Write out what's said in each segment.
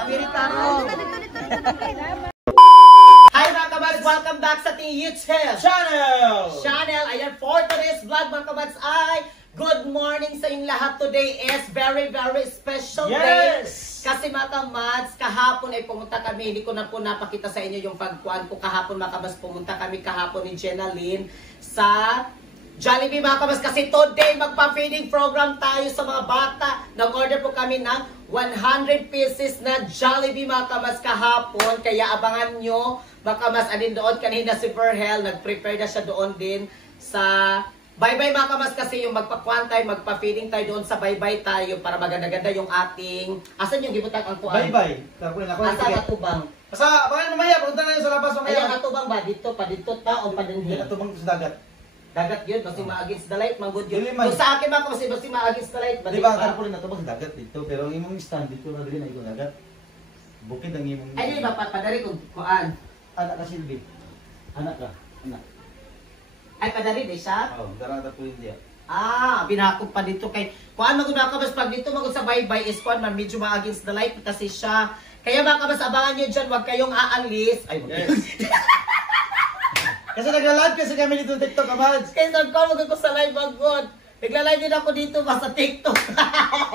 Amiritaro. Hi mga kabads! Welcome back sa ating YouTube channel! Ayan, for today's vlog mga kabads ay good morning sa inyong lahat. Today is very special day. Kasi mga kabads, kahapon ay pumunta kami. Hindi ko na po napakita sa inyo yung pagkuhan ko. Kahapon mga kabads, pumunta kami kahapon ni Jenalyn sa Jollibee mga kabads. Kasi today magpa-feeding program tayo sa mga bata. Nag-order po kami ng 100 pieces na Jollibee mga kabads kahapon. Kaya abangan nyo mga kabads. Adin doon kanina si Verhel. Nag-prepare na siya doon din sa bye-bye mga kabads. Kasi yung magpa-kuhan tayo, magpa-feeding tayo doon sa bye-bye tayo para maganda-ganda yung ating... Asan yung gibutak ang kuhan? Bye-bye. Asa atubang? Asa, bakit mamaya? Punta na yun sa labas mamaya. Ayan atubang ba? Dito pa? Dito ta o pa din? Atubang sa dagat. Dagat yun, basta ma-against the light, manggod yun. Dili man. Kung sa akin mga kasi basta ma-against the light, Di ba, karpo rin na ito dagat dito, pero ang imong stand dito na rin na ito dagat. Bukid ang imong... Ay, di ba, padari kong kuhaan? Anak ka, Silvi. Anak ka. Anak. Ay, padari di siya? Oo, darata po hindi. Binakog pa dito kay... Kuhaan magod mga kabas, pag dito magod sa bye-bye is kuhaan man, medyo ma-against the light kasi siya. Kaya mga kabas, abangan nyo dyan, huwag kayong aalis. Ay, wag Yes. Kasi nagla-live kasi kami dito TikTok, Kamads. Kaya saan ko, magod ko sa live, magod. Nagla-live din ako dito ba sa TikTok.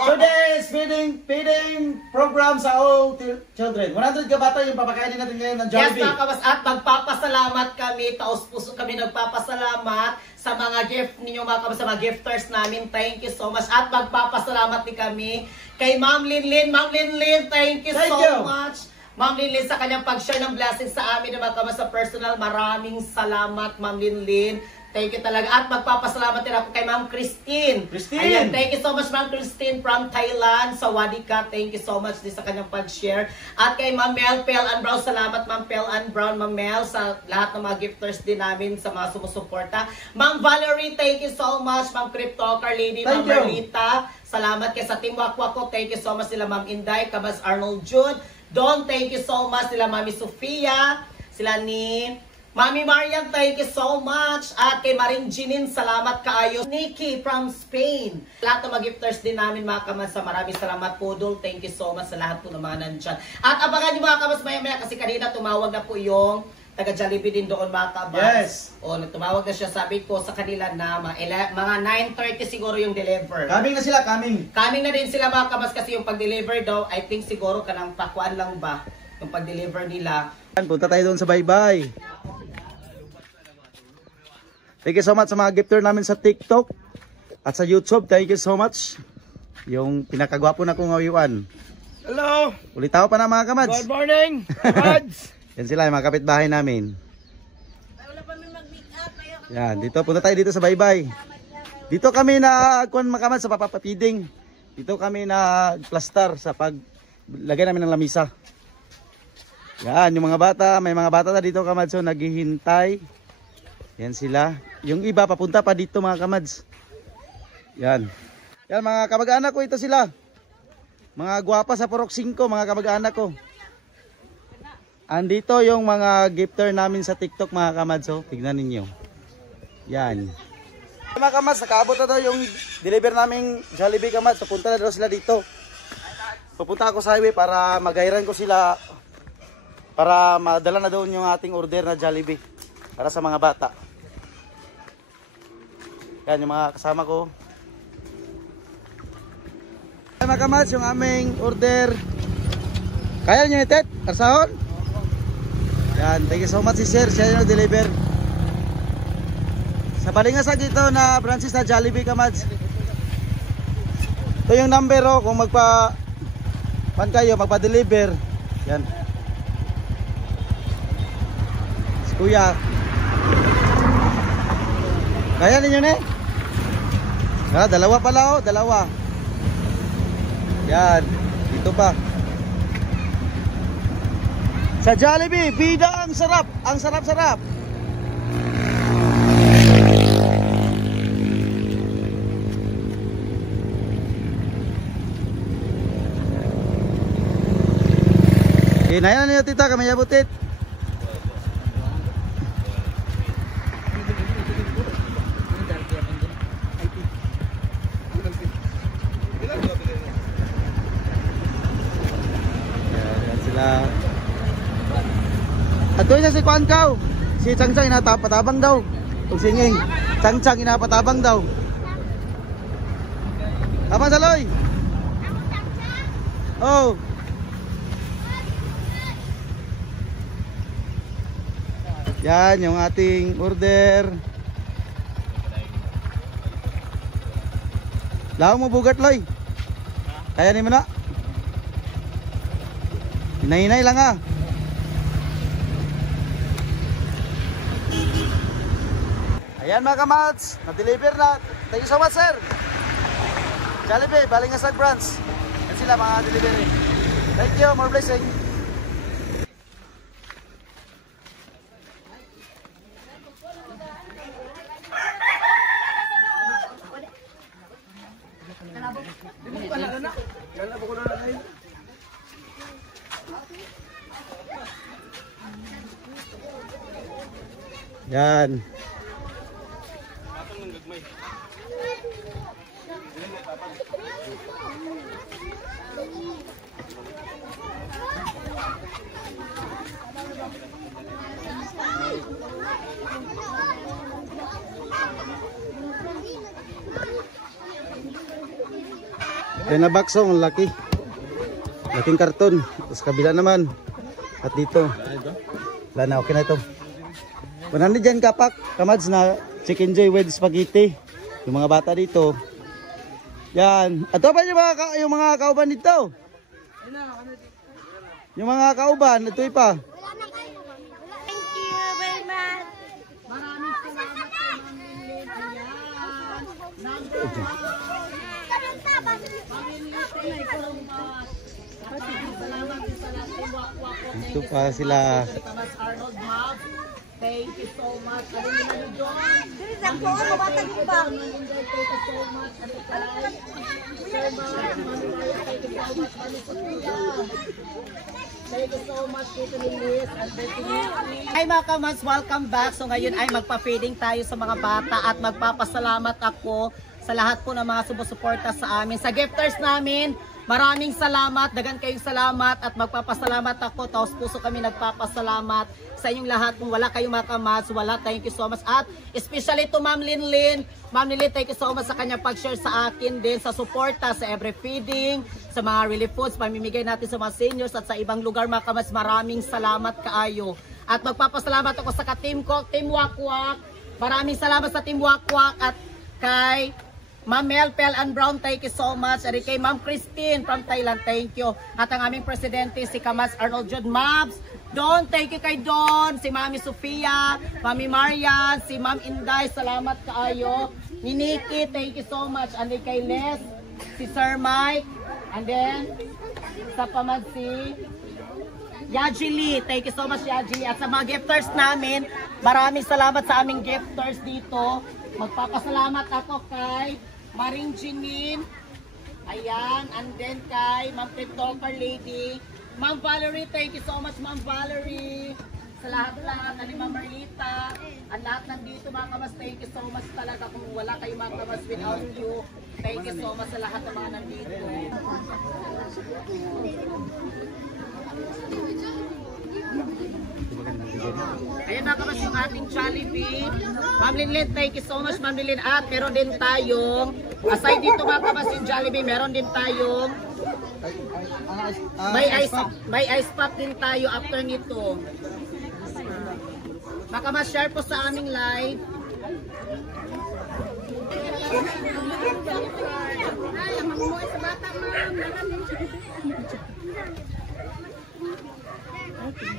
Today is feeding program sa all children. 100 ka bata yung papakainin natin ngayon ng Jollibee. Yes mga kabas, at magpapasalamat kami, taos-puso kami nagpapasalamat sa mga gift ninyo mga kabas, sa mga gifters namin. Thank you so much. At magpapasalamat din kami kay Ma'am Linlin. Ma'am Linlin, thank you so much. Ma'am Linlin sa kanyang pag-share ng blessings sa amin mga kabas sa personal. Maraming salamat Ma'am Linlin. Thank you talaga. At magpapasalamat din ako kay Ma'am Christine. Ayan, thank you so much Ma'am Christine from Thailand, sa Wadika. Thank you so much din sa kanyang pag-share. At kay Ma'am Mel Pel and Brown, salamat Ma'am Pel and Brown, Ma'am Mel, sa lahat ng mga gifters din namin, sa mga sumusuporta. Ma'am Valerie, thank you so much. Ma'am Cryptocar Lady, Ma'am Marlita, salamat kay sa Team Wakwako. Thank you so much sila Ma'am Inday, Kabas Arnold Jude. Don, thank you so much sila Mami Sofia, sila ni Mami Marian, thank you so much. At kay Maring Jinin, salamat kaayo. Nikki from Spain. Lahat ng mga gifters din namin mga kamas, maraming salamat po Dol. Thank you so much sa lahat po ng mga nandyan. At abangan nyo mga kamas maya-maya kasi kanina tumawag na po yung taga Jollibee din doon mga kamas. Yes. O, tumawag na siya, sabi ko sa kanila na mga 9:30 siguro yung deliver. Coming na sila, coming. Coming na din sila mga kamas kasi yung pag-deliver daw, I think siguro kanang pakuan lang ba yung pag-deliver nila. Punta tayo doon sa bye-bye. Thank you so much sa mga gifter namin sa TikTok at sa YouTube. Thank you so much. Yung pinakagwapo na kong ngawiwan. Hello! Ulitaw pa na mga kamads. Good morning! Kamads! Yan sila yung mga kapitbahay namin. Yan, dito punta tayo dito sa bye-bye. Dito kami na kuan mga kamads sa papapapiding. Dito kami na plaster sa paglagay namin ng lamisa. Yan, yung mga bata, may mga bata na dito kamads, so naghihintay. Yan sila. Yung iba papunta pa dito mga kamads. Yan. Yan mga kamag-anak ko, ito sila. Mga gwapa sa Purok 5, mga kamag-anak ko. Andito yung mga gifter namin sa TikTok mga kamads. So, tignan ninyo. Yan. Mga kamads, nakaabot na daw yung deliver naming Jollibee kamads. So, punta na daw sila dito. Pupunta ako sa highway para magayran ko sila. Para madala na doon yung ating order na Jollibee. Para sa mga bata. Yan yung mga kasama ko. Yan mga kamads, yung aming order. Kaya nyo itet? Arsahon? Yan, thank you so much si Sir. Siya yung deliver. Sa Balingasag dito na branches na Jollibee kamads. Ito yung number kung magpa-deliver. Yan. Si Kuya. Kaya ninyo na dalawa pala dalawa. Yan, dito pa. Sa Jollibee, bida ang sarap. Ang sarap-sarap. Kinayan niyo tita, kami yabutit. Sila. Ato isa si Kuan Kaw. Si Chang Chang inapatabang daw. Ug singing. Chang Chang inapatabang daw. Tama sa Loy. Oh. Yan yung ating order. Lao mo bugat Loy. Kaya ni mo na. Hinay-hinay lang ah. Ayan mga kamats, na-deliver na. Thank you so much sir. Jollibee, Balingasag branch. Yan sila mga delivery. Thank you, more blessing. Yan. Kaya na baksong, laki. Laking karton. Tapos kabila naman. At dito. Wala na, okay na ito. 100 dyan kapak. Kamads na chicken joy with spaghetti. Yung mga bata dito. Yan. Ato ba yung mga kauban dito? Yung mga kauban, ito pa. Thank you very much. Maraming salamat kay Ma'am Lynn. Ito pa sila. Thomas Arnold Mabs. Thank you so much. Alin na John. Dili sa ko ano ba tagin ba? Thank you so much. Thank you so much, Tito Lilis. Hi mga kamats, welcome back. So ngayon ay magpa-feeding tayo sa mga bata at magpapasalamat ako sa lahat po ng mga sumusuporta sa amin. Sa gifters namin, maraming salamat, dagan kayong salamat at magpapasalamat ako. Taos puso kami nagpapasalamat sa inyong lahat. Kung wala kayong mga kamats, wala, thank you so much. At especially to Ma'am Linlin. Ma'am Linlin, thank you so much sa kanyang pag-share sa akin din, sa suporta, sa every feeding, sa mga relief foods, pamimigay natin sa mga seniors at sa ibang lugar mga kamats. Maraming salamat kaayo. At magpapasalamat ako sa ka-team ko, Team Wakwak. Maraming salamat sa Team Wakwak at kay Ma'am Melpel and Brown, thank you so much. At kay Ma'am Christine from Thailand, thank you. At ang aming presidente, si Kamats Arnold John Mabs. Don, thank you kay Don. Si Mami Sofia, Mami Marian, si Ma'am Inday, salamat kaayo. Ni Nikki, thank you so much. And kay Les, si Sir Mike. And then, sa pamad si Yajili, thank you so much Yajili. At sa mga gifters namin, maraming salamat sa aming gifters dito. Magpapasalamat ako kay Maring Jinin, ayan, and then kay Ma'am TikToker Lady, Ma'am Valerie, thank you so much Ma'am Valerie, sa lahat-lahat, ni Ma'am Marlita, ang lahat nandito mga kamas, thank you so much talaga. Kung wala kayo mga kamas without you, thank you so much sa lahat ng mga nandito. Ayan mga kamas yung ating Jollibee. Ma'am Linlin, thank you so much Ma'am Linlin. At meron din tayong, aside dito mga kamas yung Jollibee, meron din tayong may ice pop din tayo after nito. Mga kamas, share po sa aming live.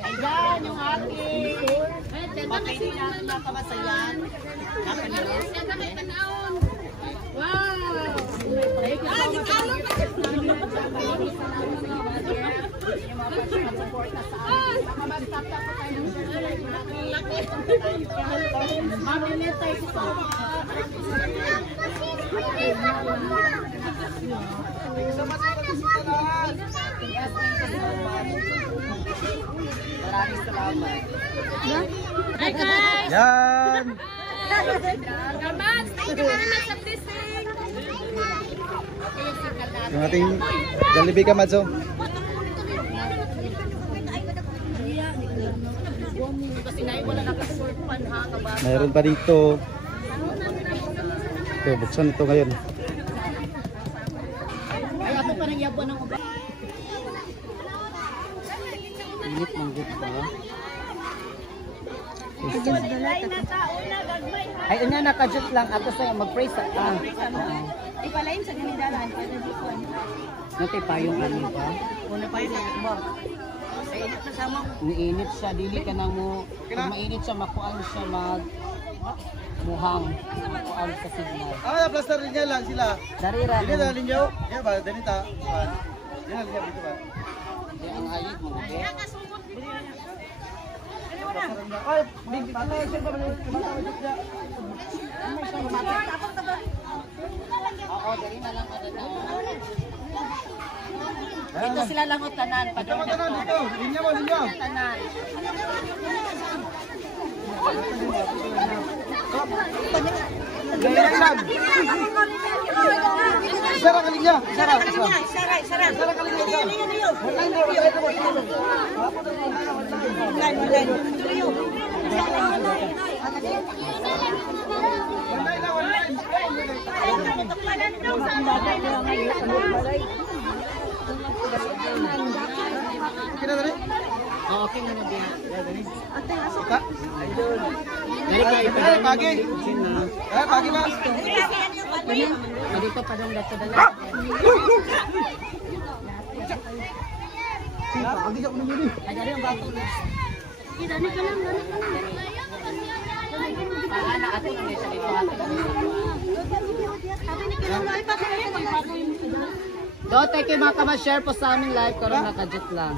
Ayan, yung aking okay din natin mga kamasayan. Wow! Thank you so much. Support na sa amin. Makamastap na po tayo ng Mami Lynn, thank you so much. Maraming salamat. Hi guys! Yan! Kamats, thank you very much sa blessing. Yung ating Jollibee Kamads, oh. Kasi na wala nakasort pan ha. Mayroon pa dito. Ito, buksan ito ngayon. Ay, ako parang yabo ng uba. Init ng good pa. Ay, ina nakajut lang ako sa mag-pray sa Ipalaim sa ganidalan. Nati pa yung ano ba? Una pa yun. Sa init na sama. Niinit siya, dili ka na mo. Pag mainit siya, makuan siya muhang. Makuan sa signal. Ah, plaster din lang sila. Darira. Dili na ninyo. Yan ba, danita. Yan lang dito ba. Di ang hayig mo, okay? Ay, big ano siya ba Oo, dali na lang ano na. Dito sila lang o tanan. Tama tanan dito. Linya mo, linya. Tanan. Gayaan. Sara ka linya. Sara. Sara ka linya. Kina dali. Okay na na diya. Ka. Dali kayo pa. Ay, pagi. Ay, pagi ba? Dito pa dong dato dala. Pagi sa kuno ni. Ay, dali ang bato. Dani ka lang. Anak ato lang siya dito ato. Do, thank you mga kama-share po sa aming live. Karoon nakajut lang.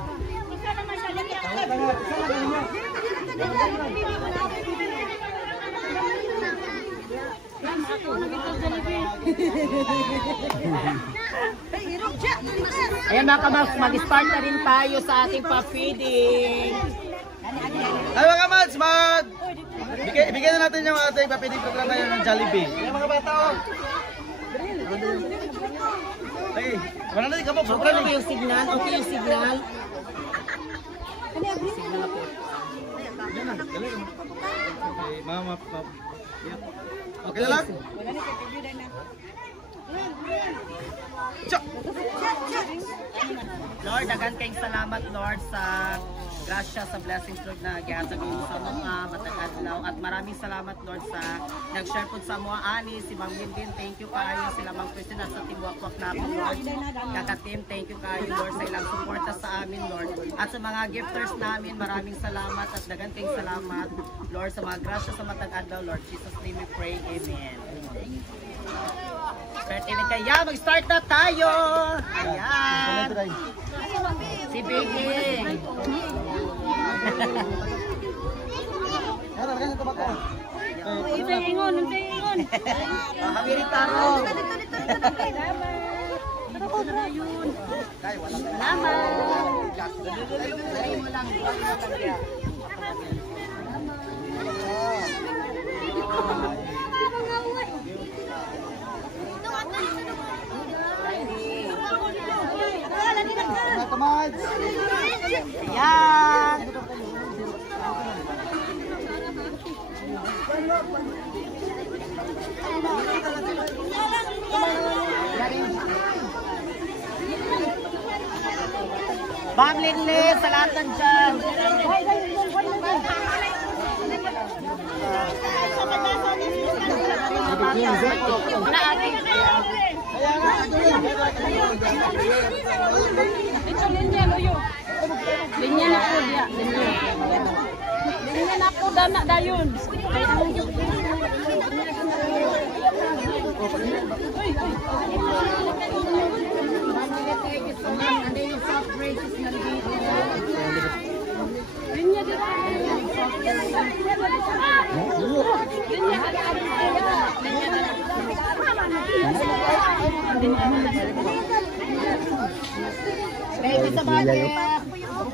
Ayan mga kamats, mag-start na rin tayo sa ating pa-feeding. Ay mga mats, bigyan na natin yung ating papiling programa yun ng Jollibee. Ay mga bata oh. Ay, wala na din kapag Okay sobrang na yung signal? Okay yung signal? Signal ako. Yan na, dali. Okay, mama. Okay na lang? Lord, dagan kayong salamat, Lord, sa grasya, sa blessings, Lord, na gihatag mo sa mga matag-adlaw. At maraming salamat, Lord, sa nag-share po sa mga ani, si Ma'am Lindin, thank you kayo, sila Ma'am Christina sa Team Wakwak na po, Lord. Kaka-team, thank you kayo, Lord, sa ilang suporta sa amin, Lord. At sa mga gifters namin, maraming salamat at dagan kayong salamat, Lord, sa mga grasya sa matag-adlaw, Lord. Jesus' name we pray, Amen. Kaya mag-start na tayo! Ayan! Si Biggie! Ingon. Habiritaro! Ayan! Ma'am Linley, sa lahat ng dyan. Ito linya loyo. Linya na po dia. Linya na po dana dayon. Linya dia. Thank you sa mga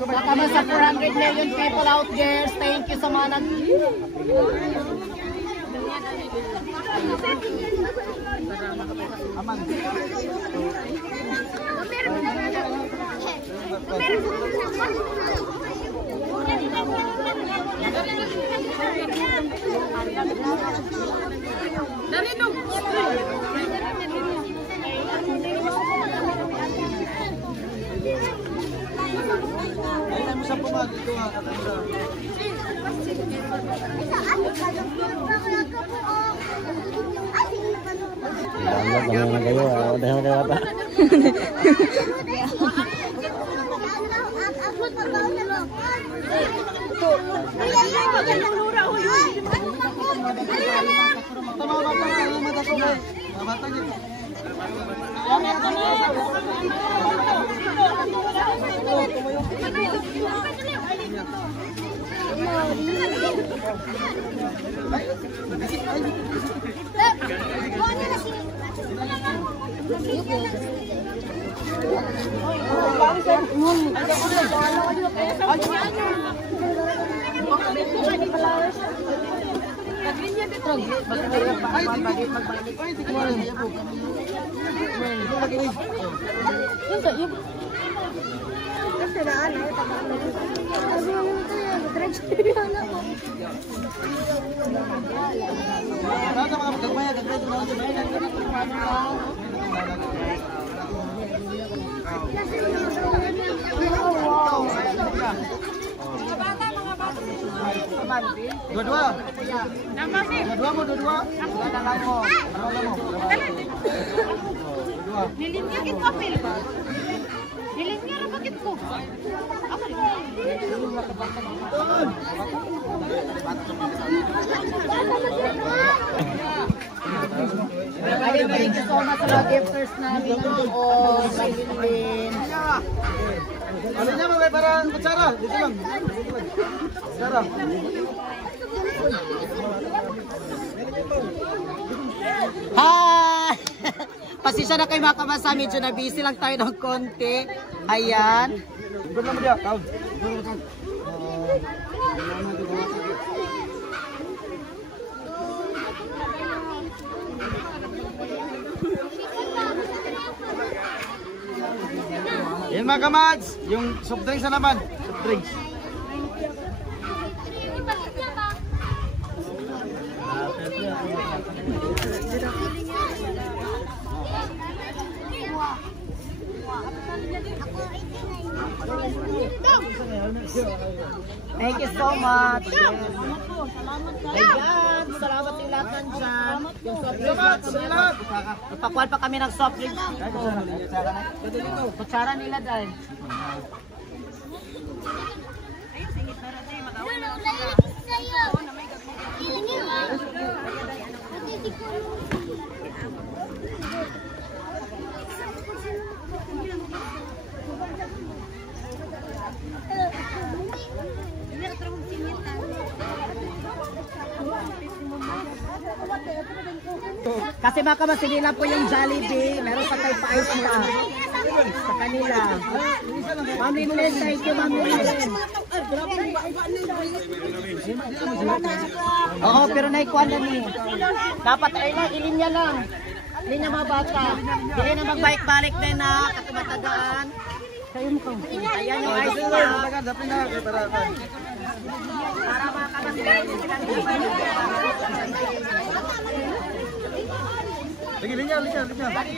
nakama sa 400 million people out there. Thank you sa mga nag... Aman. Ayun mo sa pumag, ito nga, kakamera. Download lang naman kayo. Dahil kayo ata. Dua-dua. Dua-dua mo, dua-dua. Nilinya kit papel ba? Nilinya ra bakit ko? Ako. Thank you so much sa mga gifters namin noon. Kay Lilin. Ano niya mga parang kutsara? Dito lang. Kutsara. Hi! Pasensya na kayo mga kabasa, medyo na busy lang tayo ng konti. Ayan. Good lang mo dia. Count. Yan mga kamads, yung soft drinks na naman. Soft drinks. Thank you so much. Ayan, salamat sa lahat nandyan. Yung soft drinks na Nagpakuhan pa kami ng soft drinks. Kutsara nila dahil. Kasi mga kamasili lang po yung Jollibee. Meron pa tayo pa-ice pa sa kanila. Ma'am Lilin, thank you Ma'am Lilin. Oo, pero naikuha na ni. Dapat ay lang, ilinya lang. Ilinya mga bata. Hindi na magbalik-balik din na katumatagaan. Ayan yung ice pa. Para mga kamasili. Lagi linya. Linya kay.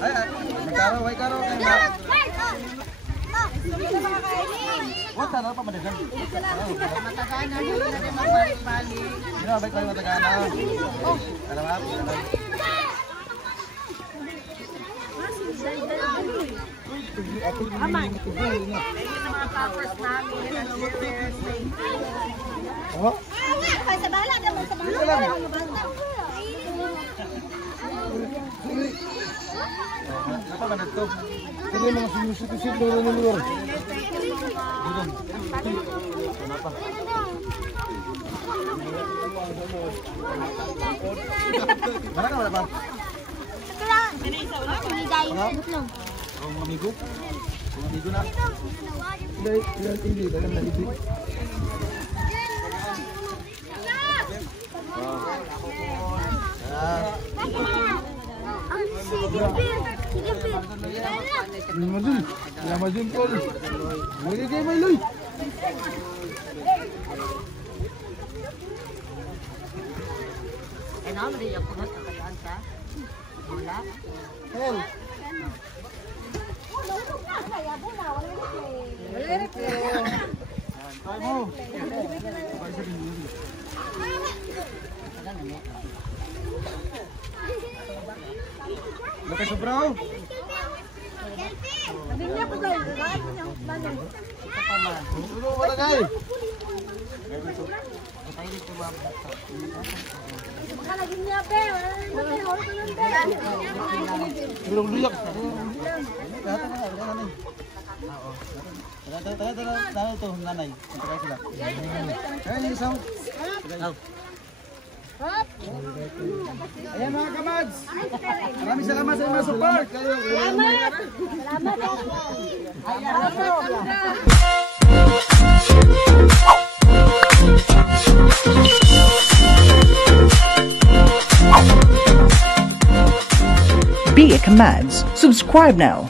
Ay, karo kay. Wala na pa madagan. Matagaan na yun. Magbalik-balik. Dino balik tayo matagaan na. Salamat. Aman. Thank you sa mga toppers namin. Oh. Sa bala naman sa bala. Apa man ito? Sige mga sinusutisip na ng lugar. Mana ka wala ba? Oh, amigo. Amigo na. Hindi, dalam na libre. Ah. Yamazin ko. Lagi kayo may loy. Bakit sobrang? Wala kayo. Belum luyak. Tahu tuh nanay. Antara sila. Ayan isang. Ayan mga kamads. Maraming salamat sa mga support. Salamat. Be a Commands. Subscribe now.